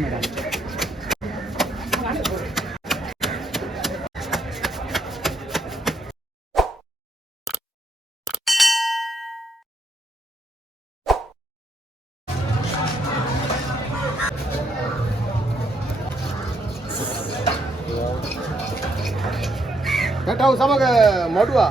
मैदान tahu sama ke mau dua.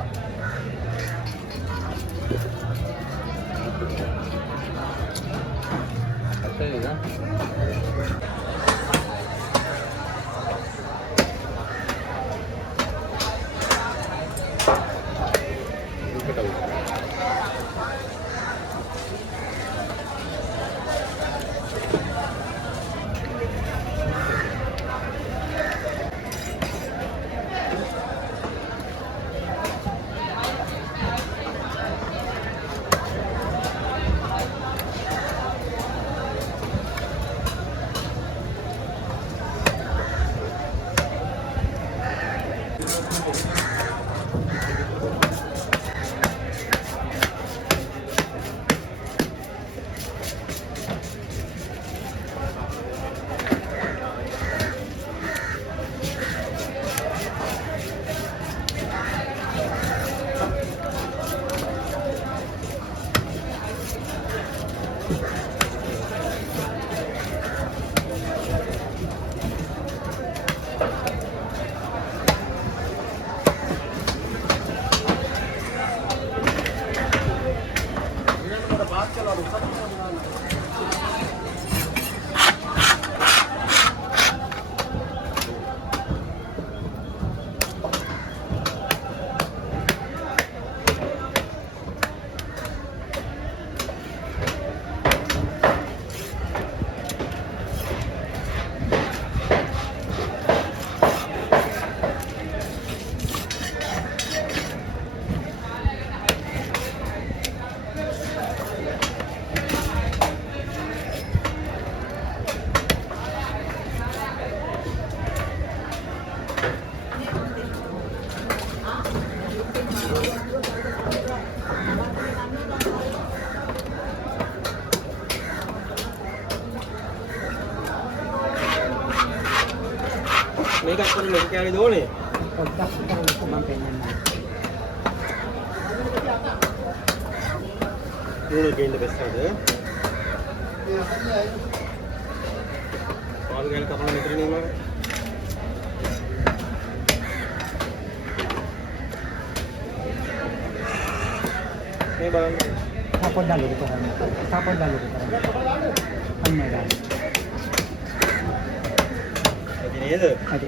Mấy cặp con mình keo đi đố này. Còn chắc không mang tiền này. Ini lagi yang lebih besar, kalau kalian kapal meter ini mah. Ini bang. Kapal dalu kita kan. Kapal dalu kita kan. मैदान. Ini itu. Ada.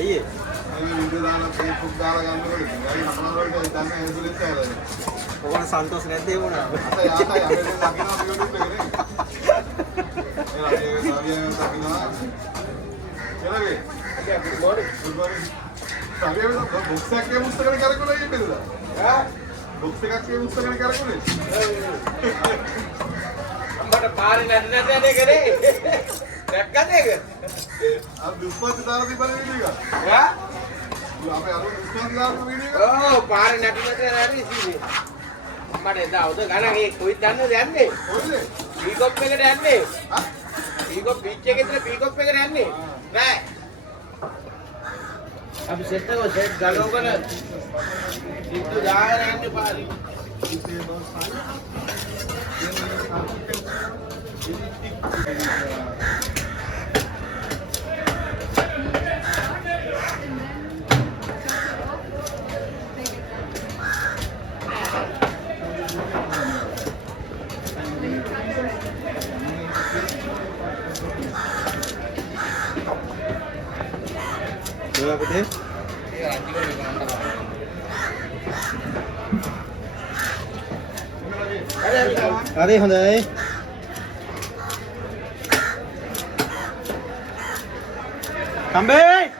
අයියේ ඔකට සන්තෝෂ නැද්ද ඒ වුණා? අම්මට පාරේ නැට යන්නේ කරේ. දැක්කද ඒක? ඔව් පාරේ නැට යන්නේ ඉතින්. අම්මට එදා උද ගණන් ඒ කොයිද දන්නවද යන්නේ? පීකොප් එකට යන්නේ. පීකොප් බීච් එකේ ඉඳලා පීකොප් එකට යන්නේ. නෑ. අපි සෙට් එක සෙට් ගලවගෙන ඉක්ක දාගෙන යන්නේ පාරේ. Coba putih. Ada Hyundai. Kambing.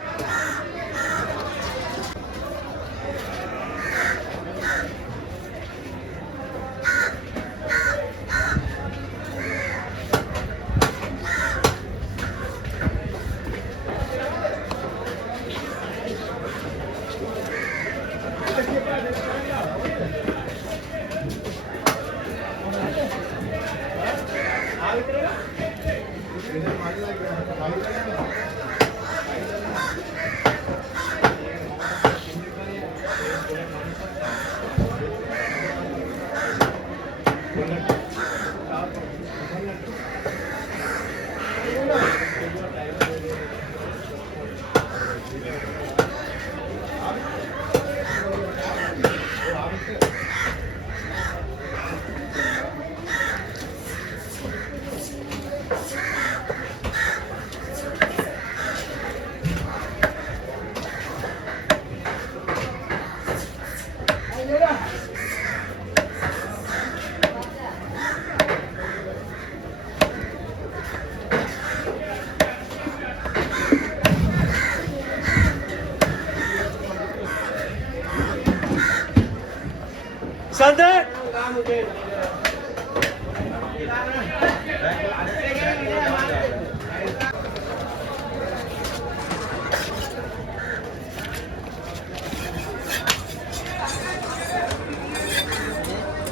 Santai.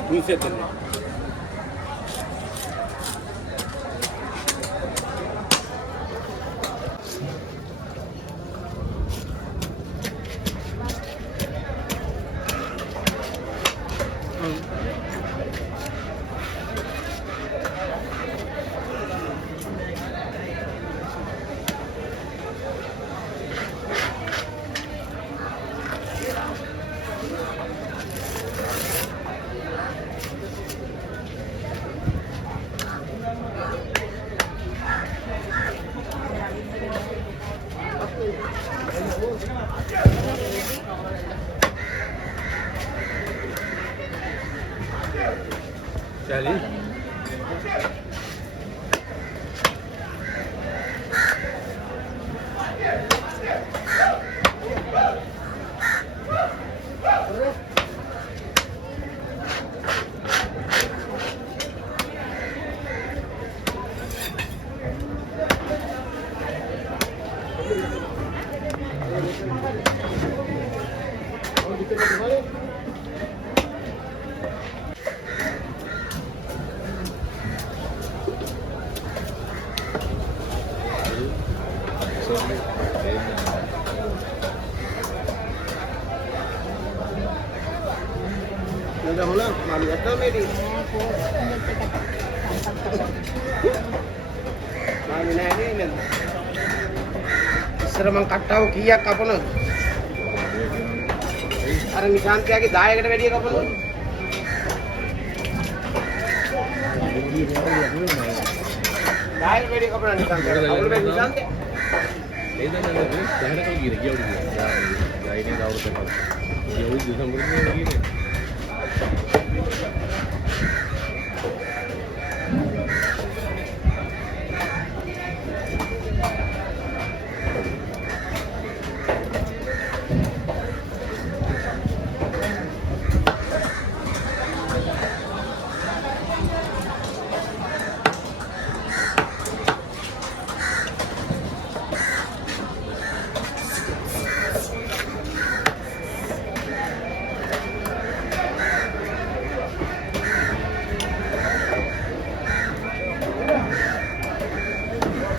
Buset. Cali. Udah ulang, malu atau medi? Malu nene nen. ඉස්සර මං කට්ටාව කීයක් කපනවද? අර නිශාන්තයාගේ 10කට වැඩිය කපනවද? 10කට වැඩිය කපනවා නිශාන්තයා. අවුල වෙයි නිශාන්තයා. ඒ දන්නේ නැහැ 10 කල් ගියේ ගියවලු ගියා. ගායිනේ දවල්ට කල්. ඒ ඔය දුසම්බුරුනේ ගියේ.